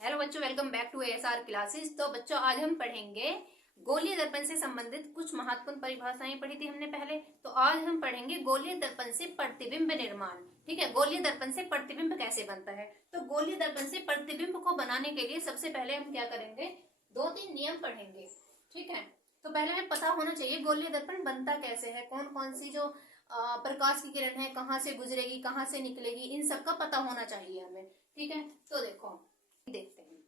Hello बच्चों, welcome back to ASR classes. तो बच्चों, आज हम पढ़ेंगे गोलीय दर्पण से संबंधित कुछ महत्वपूर्ण परिभाषाएं पढ़ी थी हमने पहले। तो आज हम पढ़ेंगे गोलीय दर्पण से प्रतिबिंब निर्माण। ठीक है, गोलीय दर्पण से प्रतिबिंब कैसे बनता है। तो गोलीय दर्पण से प्रतिबिंब को बनाने के लिए सबसे पहले हम क्या करेंगे, 2-3 नियम पढ़ेंगे। ठीक है, तो पहले हमें पता होना चाहिए गोलीय दर्पण बनता कैसे है, कौन कौन सी जो प्रकाश की किरण है कहाँ से गुजरेगी, कहाँ से निकलेगी, इन सब का पता होना चाहिए हमें। ठीक है, तो देखो देखते हैं।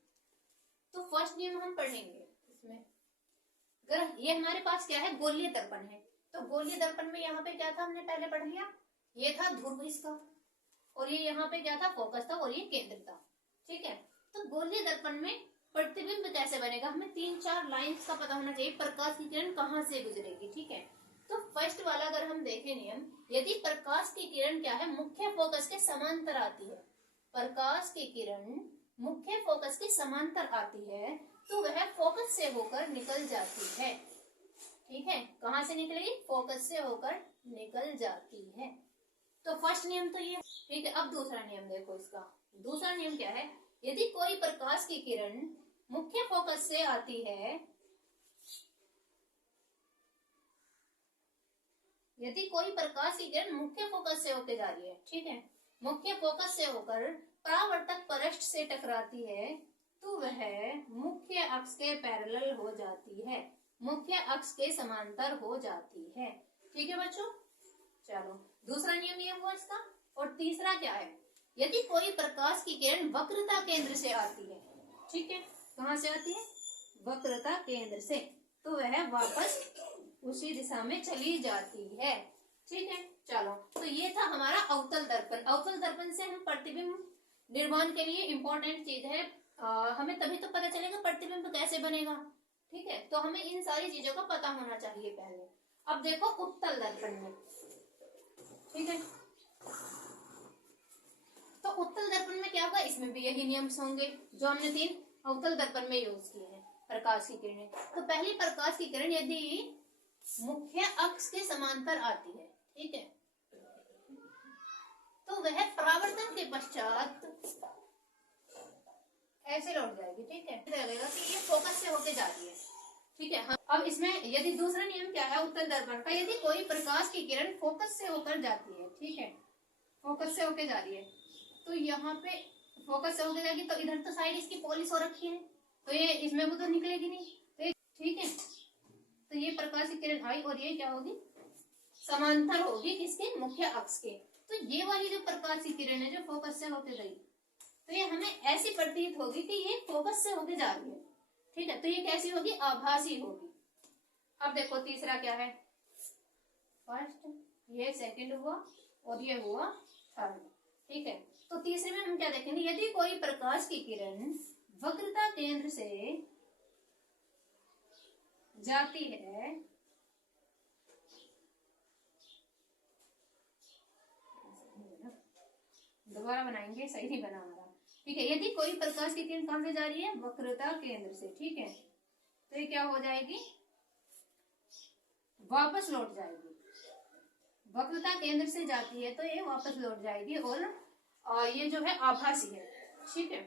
तो फर्स्ट नियम हम पढ़ेंगे इसमें। अगर ये हमारे पास क्या है, गोलीय दर्पण है, तो गोलीय दर्पण में यहाँ पे क्या था हमने पहले पढ़ लिया, ये था ध्रुव इसका, और ये यहाँ पे क्या था, फोकस था, और ये केंद्र था। ठीक है, तो गोलीय दर्पण में प्रतिबिंब कैसे बनेगा, हमें 3-4 लाइंस का पता होना चाहिए, प्रकाश की किरण कहाँ से गुजरेगी। ठीक है, तो फर्स्ट वाला अगर हम देखें नियम, यदि प्रकाश की किरण क्या है, मुख्य फोकस के समांतर आती है, प्रकाश की किरण मुख्य फोकस के समांतर आती है, तो वह फोकस से होकर निकल जाती है। ठीक है, कहां से निकलेगी, फोकस से होकर निकल जाती है। तो फर्स्ट नियम तो ये। ठीक है, अब दूसरा नियम देखो इसका। दूसरा नियम क्या है, यदि कोई प्रकाश की किरण मुख्य फोकस से आती है, यदि कोई प्रकाश की किरण मुख्य फोकस से होकर जा रही है, ठीक है, मुख्य फोकस से होकर परावर्तक पृष्ठ से टकराती है, तो वह मुख्य अक्ष के पैरेलल हो जाती है, मुख्य अक्ष के समांतर हो जाती है। ठीक है बच्चों, चलो दूसरा नियम ये हुआ इसका। और तीसरा क्या है, यदि कोई प्रकाश की किरण वक्रता केंद्र से आती है, ठीक है, कहां से आती है, वक्रता केंद्र से, तो वह वापस उसी दिशा में चली जाती है। ठीक है, चलो तो ये था हमारा अवतल दर्पण। अवतल दर्पण से हम प्रतिबिंब निर्माण के लिए इंपॉर्टेंट चीज है, हमें तभी तो पता चलेगा प्रतिबिंब कैसे बनेगा। ठीक है, तो हमें इन सारी चीजों का पता होना चाहिए पहले। अब देखो उत्तल दर्पण में। ठीक है, तो उत्तल दर्पण में क्या होगा, इसमें भी यही नियम होंगे जो हमने 3 अवतल दर्पण में यूज किए हैं। प्रकाश की किरणें, तो पहली प्रकाश की किरण यदि मुख्य अक्ष के समांतर आती है, ठीक है, तो वह परावर्तन के पश्चात ऐसे लौट जाएगी। ठीक है, लगेगा कि ये फोकस से होके जा रही है। ठीक है, अब इसमें यदि दूसरा नियम क्या है उत्तल दर्पण का, यदि कोई प्रकाश की किरण फोकस से होकर जाती है, ठीक है, फोकस से होके जा रही है, तो यहाँ पे फोकस से होकर जाएगी, तो इधर तो साइड इसकी पॉलिश हो रखी है, तो ये इसमें वो तो निकलेगी नहीं। तो ठीक है, तो ये प्रकाश की किरण आई और ये क्या होगी, समांतर होगी किसके, मुख्य अक्ष के। तो ये वाली जो प्रकाश की किरण है जो फोकस से होके गई, तो ये हमें ऐसी प्रतीत होगी कि ये फोकस से होके जा रही है। ठीक है, तो ये कैसी होगी, आभासी होगी। अब देखो तीसरा क्या है, फर्स्ट, ये सेकंड हुआ और ये हुआ थर्ड। ठीक है, तो तीसरे में हम क्या देखेंगे, यदि कोई प्रकाश की किरण वक्रता केंद्र से जाती है, दोबारा बनाएंगे, सही नहीं बना रहा। ठीक है, यदि कोई प्रकाश की किरण कहां से जा रही है, वक्रता केंद्र से, ठीक है, तो ये क्या हो जाएगी, वापस लौट जाएगी। वक्रता केंद्र से जाती है तो ये वापस लौट जाएगी, और ये जो है आभासी है। ठीक है,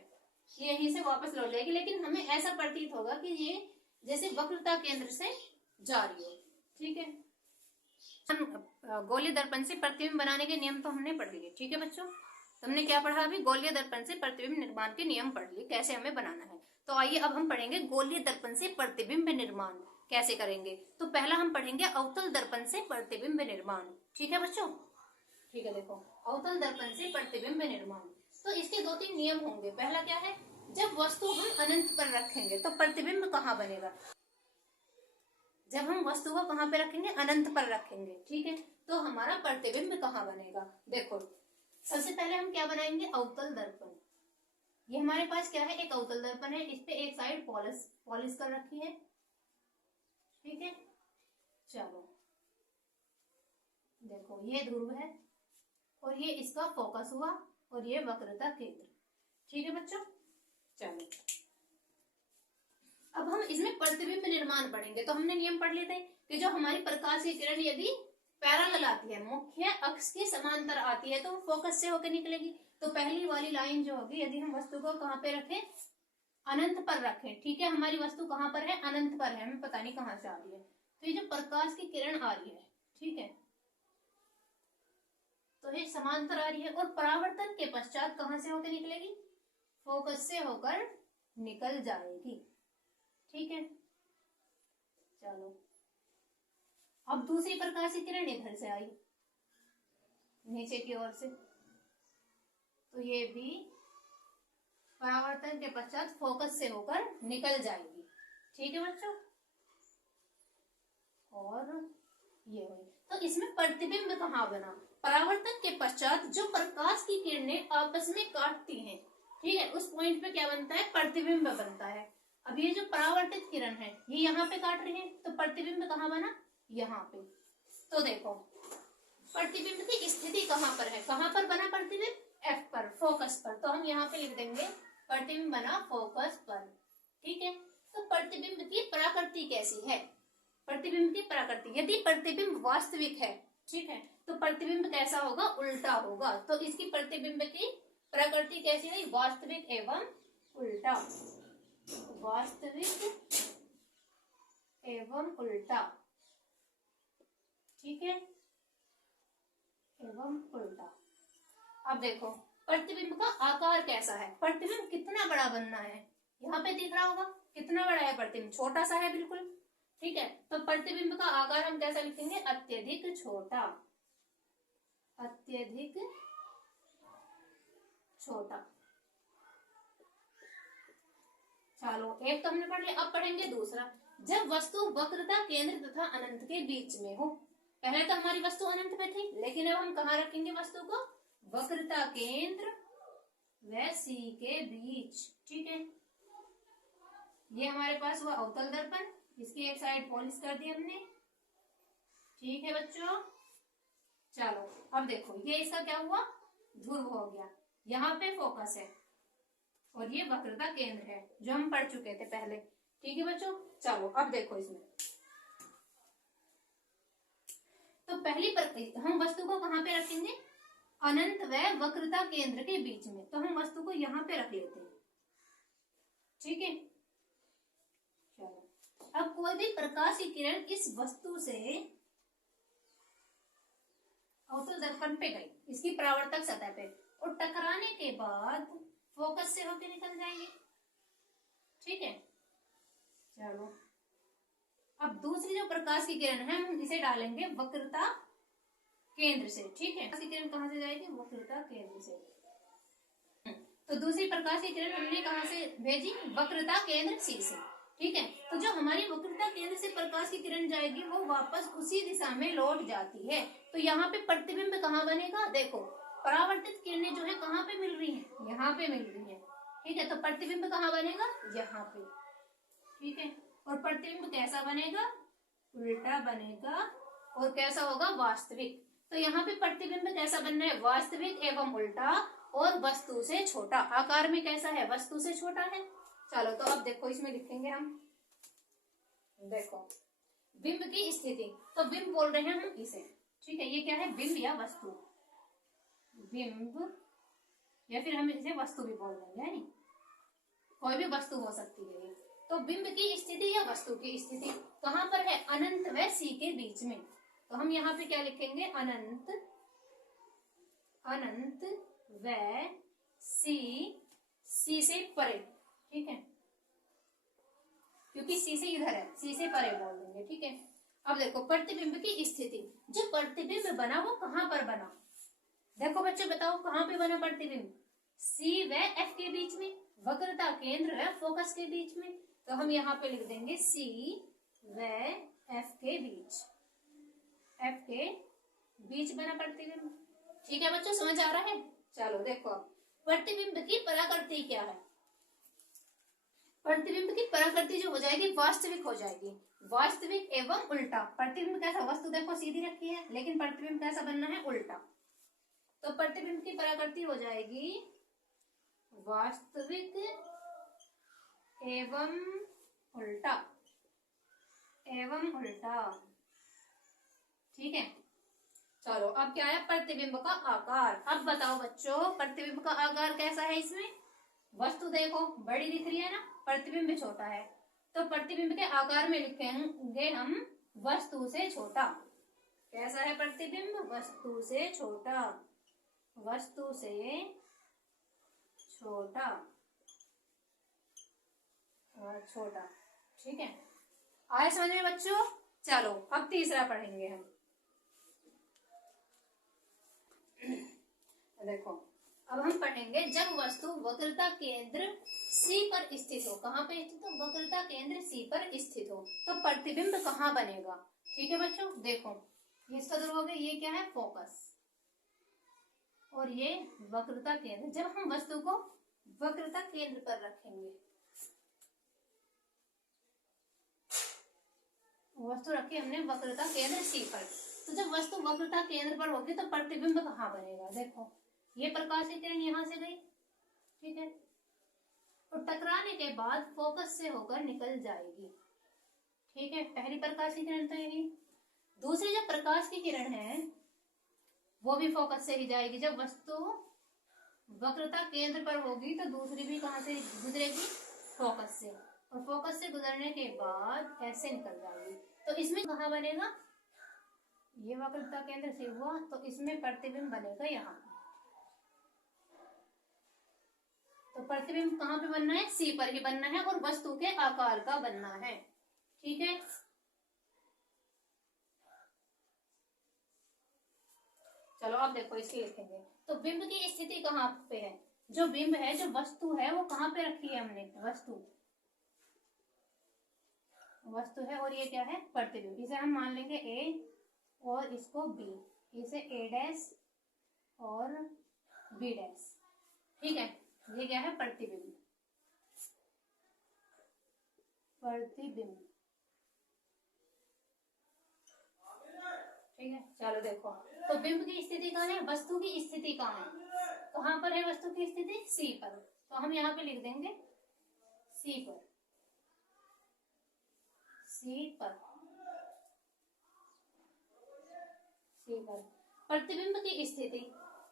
ये यहीं से वापस लौट जाएगी, लेकिन हमें ऐसा प्रतीत होगा कि ये जैसे वक्रता केंद्र से जा रही हो। ठीक है, गोलीय दर्पण से प्रतिबिंब बनाने के नियम तो हमने पढ़ लिए। ठीक है बच्चों, तुमने क्या पढ़ा अभी, गोलीय दर्पण से प्रतिबिंब निर्माण के नियम पढ़ लिए, कैसे हमें बनाना है। तो आइए अब हम पढ़ेंगे गोलीय दर्पण से प्रतिबिंब निर्माण कैसे करेंगे। तो पहला हम पढ़ेंगे अवतल दर्पण से प्रतिबिंब निर्माण। ठीक है बच्चों, ठीक है, देखो अवतल दर्पण से प्रतिबिंब निर्माण, तो इसके 2-3 नियम होंगे। पहला क्या है, जब वस्तु हम अनंत पर रखेंगे तो प्रतिबिंब कहाँ बनेगा, जब हम वस्तु को कहाँ पे रखेंगे, अनंत पर रखेंगे। ठीक है, तो हमारा प्रतिबिंब कहाँ बनेगा, देखो सबसे पहले हम क्या बनाएंगे, अवतल दर्पण। ये हमारे पास क्या है, एक अवतल दर्पण है, इस पे एक साइड पॉलिश कर रखी है। ठीक है, चलो देखो ये ध्रुव है और ये इसका फोकस हुआ और ये वक्रता केंद्र। ठीक है बच्चों, चलो अब हम इसमें प्रतिबिंब निर्माण पढ़ेंगे। तो हमने नियम पढ़ लेते हैं कि जो हमारी प्रकाश की किरण यदि पैरेलल आती है, मुख्य अक्ष के समांतर आती है, तो वो फोकस से होकर निकलेगी। तो पहली वाली लाइन जो होगी, यदि हम वस्तु को कहाँ पे रखें, अनंत पर रखें, ठीक है। हमारी वस्तु कहाँ पर है? अनंत पर है, हमें पता नहीं कहाँ से आ रही है। तो ये जो प्रकाश की किरण आ रही है, ठीक है, तो ये समांतर आ रही है और परावर्तन के पश्चात कहाँ से होकर निकलेगी? फोकस से होकर निकल जाएगी, ठीक है। चलो, अब दूसरी प्रकाश की किरण इधर से आई, नीचे की ओर से, तो ये भी परावर्तन के पश्चात फोकस से होकर निकल जाएगी, ठीक है बच्चों। और ये हुई, तो इसमें प्रतिबिंब कहाँ बना? परावर्तन के पश्चात जो प्रकाश की किरणें आपस में काटती हैं, ठीक है, उस पॉइंट पे क्या बनता है? प्रतिबिंब बनता है। अब ये जो परावर्तित किरण है ये यहाँ पे काट रही है, तो प्रतिबिंब कहाँ बना? यहाँ पे। तो देखो, प्रतिबिंब की स्थिति कहाँ पर है? कहाँ पर बना प्रतिबिंब? F पर, फोकस पर। तो हम यहाँ पे लिख देंगे प्रतिबिंब बना फोकस पर, ठीक है। तो प्रतिबिंब की प्रकृति कैसी है? प्रतिबिंब की प्रकृति, यदि प्रतिबिंब वास्तविक है, ठीक है, तो प्रतिबिंब कैसा होगा? उल्टा होगा। तो इसकी प्रतिबिंब की प्रकृति कैसी है? वास्तविक एवं उल्टा, वास्तविक एवं उल्टा, ठीक है, एवं उल्टा। अब देखो प्रतिबिंब का आकार कैसा है? प्रतिबिंब कितना बड़ा बनना है? यहाँ पे दिख रहा होगा कितना बड़ा है प्रतिबिंब, छोटा सा है बिल्कुल, ठीक है। तो प्रतिबिंब का आकार हम कैसा लिखेंगे? अत्यधिक छोटा, अत्यधिक छोटा। चलो, एक तो हमने पढ़ लिया, अब पढ़ेंगे दूसरा। जब वस्तु वक्रता, केंद्र तथा अनंत के बीच में हो। पहले तो हमारी वस्तु अनंत में थी, लेकिन अब हम कहाँ रखेंगे वस्तु को? वक्रता केंद्र व सी के बीच, ठीक है। ये हमारे पास हुआ अवतल दर्पण, इसकी एक साइड पॉलिश कर दी हमने, ठीक है बच्चों। चलो, अब देखो ये इसका क्या हुआ? ध्रुव हो गया, यहाँ पे फोकस है और ये वक्रता केंद्र है जो हम पढ़ चुके थे पहले, ठीक है बच्चों। चलो, अब देखो इसमें, तो पहली हम वस्तु को कहाँ पे रखेंगे? अनंत व वक्रता केंद्र के बीच में। तो हम वस्तु को यहाँ पे रख लेते हैं, ठीक है। चलो, अब कोई भी प्रकाश की किरण इस वस्तु से अवतल दर्पण पे गई, इसकी परावर्तक सतह पे, और टकराने के बाद फोकस से होकर निकल जाएंगे, ठीक है। चलो, अब दूसरी जो प्रकाश की किरण है हम इसे डालेंगे वक्रता केंद्र से, ठीक है। प्रकाश की किरण कहाँ से जाएगी? वक्रता केंद्र से। तो दूसरी प्रकाश की किरण हमने कहाँ से भेजी? वक्रता केंद्र सी से, ठीक है। तो जो हमारी वक्रता केंद्र से प्रकाश की किरण जाएगी वो वापस उसी दिशा में लौट जाती है। तो यहाँ पे प्रतिबिंब कहाँ बनेगा? देखो, परावर्तित किरणें जो है कहाँ पे मिल रही हैं? यहाँ पे मिल रही है, ठीक है। तो प्रतिबिंब कहाँ बनेगा? यहाँ पे, ठीक है। और प्रतिबिंब कैसा बनेगा? उल्टा बनेगा, और कैसा होगा? वास्तविक। तो यहाँ पे प्रतिबिंब कैसा बनना है? वास्तविक एवं उल्टा, और वस्तु से छोटा। आकार में कैसा है? वस्तु से छोटा है। चलो, तो अब देखो इसमें लिखेंगे हम, देखो बिंब की स्थिति, तो बिंब बोल रहे हैं हम इसे, ठीक है। ये क्या है? बिंब या वस्तु, बिंब, या फिर हम इसे वस्तु भी बोल देंगे, है नहीं? कोई भी वस्तु हो सकती है ये। तो बिंब की स्थिति या वस्तु की स्थिति कहाँ पर है? अनंत व सी के बीच में। तो हम यहाँ पे क्या लिखेंगे? अनंत, अनंत व सी, सी से परे, ठीक है, क्योंकि सी से इधर है, सी से परे बोल देंगे, ठीक है। अब देखो प्रतिबिंब की स्थिति, जो प्रतिबिंब बना वो कहाँ पर बना? देखो बच्चे बताओ कहाँ पे बना प्रतिबिंब? सी व एफ के बीच में, वक्रता केंद्र व फोकस के बीच में। तो हम यहाँ पे लिख देंगे सी व एफ के बीच, एफ के बीच बना प्रतिबिंब, ठीक है बच्चों, समझ आ रहा है? चलो देखो, प्रतिबिंब की प्रकृति क्या है? प्रतिबिंब की प्रकृति जो हो जाएगी वास्तविक हो जाएगी, वास्तविक एवं उल्टा। प्रतिबिंब कैसा? वस्तु देखो सीधी रखी है, लेकिन प्रतिबिंब कैसा बनना है? उल्टा। तो प्रतिबिंब की प्रकृति हो जाएगी वास्तविक एवं उल्टा, एवं उल्टा, ठीक है। चलो, अब क्या है? प्रतिबिंब का आकार। अब बताओ बच्चों, प्रतिबिंब का आकार कैसा है इसमें? वस्तु देखो बड़ी दिख रही है ना, प्रतिबिंब छोटा है, तो प्रतिबिंब के आकार में लिखेंगे हम वस्तु से छोटा। कैसा है प्रतिबिंब? वस्तु से छोटा, वस्तु से छोटा और छोटा। ठीक है, आए समझ में बच्चों? चलो अब तीसरा पढ़ेंगे हम। देखो अब हम पढ़ेंगे जब वस्तु वक्रता केंद्र C पर स्थित हो। कहाँ पे स्थित हो? वक्रता केंद्र C पर स्थित हो, तो प्रतिबिंब कहाँ बनेगा? ठीक है बच्चों, देखो ये इसका ध्रुव हो गया, ये क्या है? फोकस, और ये वक्रता केंद्र। जब हम वस्तु को वक्रता केंद्र पर रखेंगे, वस्तु रखी हमने वक्रता केंद्र C पर, तो जब वस्तु वक्रता केंद्र पर होगी तो प्रतिबिंब कहाँ बनेगा? देखो ये प्रकाश की किरण यहां से गई, ठीक है, और टकराने के बाद फोकस से होकर निकल जाएगी। ठीक है, पहली प्रकाश की किरण तो यही। दूसरी जो प्रकाश की किरण है वो भी फोकस से ही जाएगी। जब वस्तु वक्रता केंद्र पर होगी तो दूसरी भी कहां से गुजरेगी? फोकस से, और फोकस से गुजरने के बाद ऐसे निकल जाएगी। तो इसमें कहाँ बनेगा? ये वक्रता केंद्र से हुआ तो इसमें प्रतिबिंब बनेगा यहाँ। तो प्रतिबिंब कहाँ पे बनना है? C पर ही बनना है और वस्तु के आकार का बनना है। ठीक है, चलो अब देखो इसकी लिखेंगे। तो बिंब की स्थिति कहाँ पे है? जो बिंब है, जो वस्तु है, वो कहाँ पे रखी है हमने? वस्तु, वस्तु है, और ये क्या है? प्रतिबिंब। इसे हम मान लेंगे A और इसको B, इसे A डैश और B डैश। ठीक है, ये क्या है? प्रतिबिंब, प्रतिबिंब। ठीक है, चलो देखो, तो बिंब की स्थिति कहाँ है? वस्तु की स्थिति कहाँ है? कहाँ पर है वस्तु की स्थिति? C पर। तो हम यहाँ पे लिख देंगे C पर, C पर, C पर। प्रतिबिंब की स्थिति,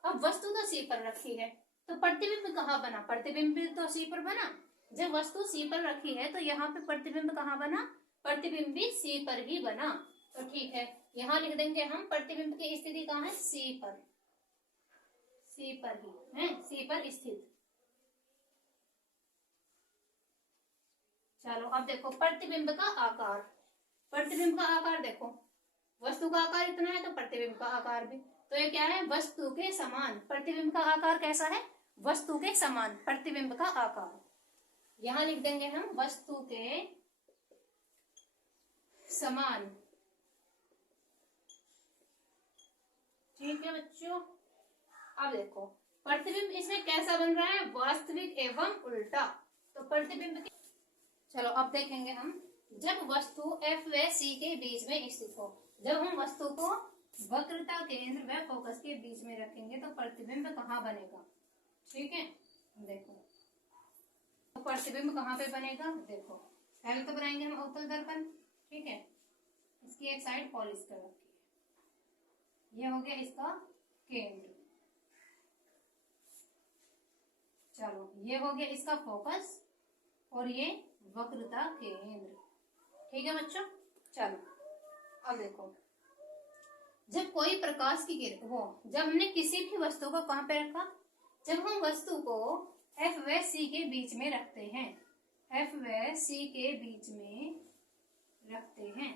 अब वस्तु तो C पर रखी है तो प्रतिबिंब कहाँ बना? प्रतिबिंब तो C पर बना। जब वस्तु C पर रखी है तो यहाँ पे प्रतिबिंब कहाँ बना? प्रतिबिंब भी C पर ही बना। तो ठीक है, यहाँ लिख देंगे हम प्रतिबिंब की स्थिति कहाँ है? C पर, C पर ही है, C पर स्थित। चलो अब देखो प्रतिबिंब का आकार। प्रतिबिंब का आकार देखो, वस्तु का आकार इतना है तो प्रतिबिंब का आकार भी। तो ये क्या है? वस्तु के समान। प्रतिबिंब का आकार कैसा है? वस्तु के समान, प्रतिबिंब का आकार। यहां लिख देंगे हम वस्तु के समान। ठीक है बच्चों, अब देखो प्रतिबिंब इसमें कैसा बन रहा है? वास्तविक एवं उल्टा। तो प्रतिबिंब की, चलो अब देखेंगे हम। जब वस्तु F व C के बीच में स्थित हो, जब हम वस्तु को वक्रता केंद्र व फोकस के बीच में रखेंगे तो प्रतिबिंब कहाँ बनेगा? ठीक है, देखो तो प्रतिबिंब कहाँ पे बनेगा? देखो पहले तो बनाएंगे हम अवतल दर्पण। ठीक है, इसकी एक साइड पॉलिश कर रखी है, यह हो गया इसका केंद्र। चलो ये हो गया इसका फोकस और ये वक्रता केंद्र। ठीक है बच्चों, चलो अब देखो, जब कोई प्रकाश की किरण हो, जब हमने किसी भी वस्तु को कहां पे रखा? जब हम वस्तु को F व C के बीच में रखते हैं, F व C के बीच में रखते हैं।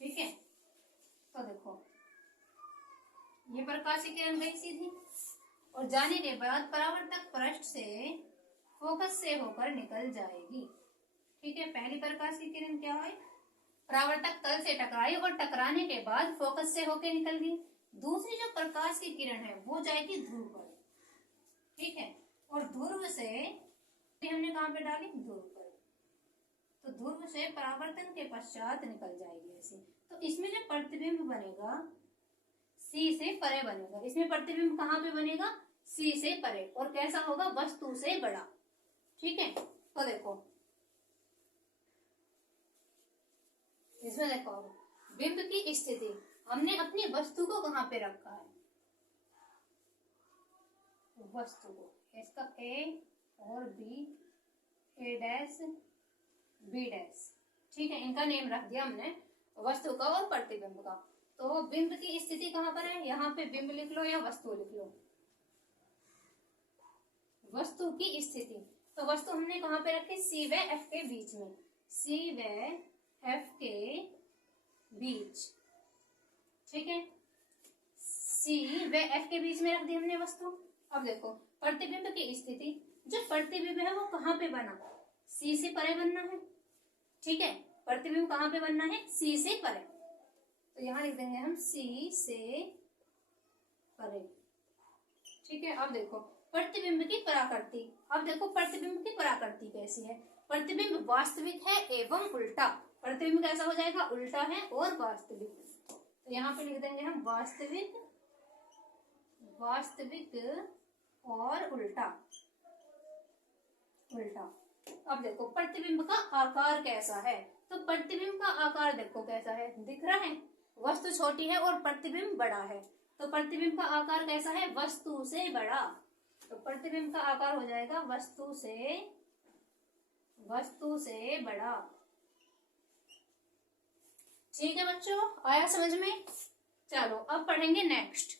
ठीक है, तो देखो ये प्रकाश की किरण गई सीधी और जाने के बाद परावर्तक पृष्ठ से फोकस से होकर निकल जाएगी। ठीक है, पहली प्रकाश की किरण क्या हुई? परावर्तक तल से टकराई और टकराने के बाद फोकस से होकर निकल गई। दूसरी जो प्रकाश की किरण है वो जाएगी ध्रुव पर। ठीक है, और ध्रुव से हमने कहां पे डाली? ध्रुव पर। तो ध्रुव से परावर्तन के पश्चात निकल जाएगी ऐसे। तो इसमें जो प्रतिबिंब बनेगा C से परे बनेगा। इसमें प्रतिबिंब कहाँ पे बनेगा? C से परे, और कैसा होगा? वस्तु से बड़ा। ठीक है, तो देखो इसमें देखो बिंब की स्थिति, हमने अपनी वस्तु को कहां पे रखा है? वस्तु को इसका ए और बी, ए डैश बी डैश, ठीक है, इनका नेम रख दिया हमने वस्तु का और प्रतिबिंब का। तो बिंब की स्थिति कहाँ पर है, यहाँ पे बिंब लिख लो या वस्तु लिख लो, वस्तु की स्थिति। तो वस्तु हमने कहाँ पे रखी, सी व एफ के बीच में, सी व एफ के बीच, ठीक है, सी व एफ के बीच में रख दी हमने वस्तु। अब देखो प्रतिबिंब की स्थिति, जो प्रतिबिंब है वो कहाँ पे बना, सी से परे बनना है, ठीक है, प्रतिबिंब कहाँ पे बनना है, सी से परे, तो यहाँ लिख देंगे हम सी से परे, ठीक है। अब देखो प्रतिबिंब की पराकृति, अब देखो प्रतिबिंब की पराकृति कैसी है, प्रतिबिंब वास्तविक है एवं उल्टा, प्रतिबिंब कैसा हो जाएगा, उल्टा है और वास्तविक, तो यहाँ पे लिख देंगे हम वास्तविक, वास्तविक और उल्टा, उल्टा। अब देखो प्रतिबिंब का आकार कैसा है, तो प्रतिबिंब का आकार देखो कैसा है, दिख रहा है, वस्तु छोटी है और प्रतिबिंब बड़ा है, तो प्रतिबिंब का आकार कैसा है, वस्तु से बड़ा, तो प्रतिबिंब का आकार हो जाएगा वस्तु से बड़ा, ठीक है बच्चों, आया समझ में। चलो अब पढ़ेंगे नेक्स्ट।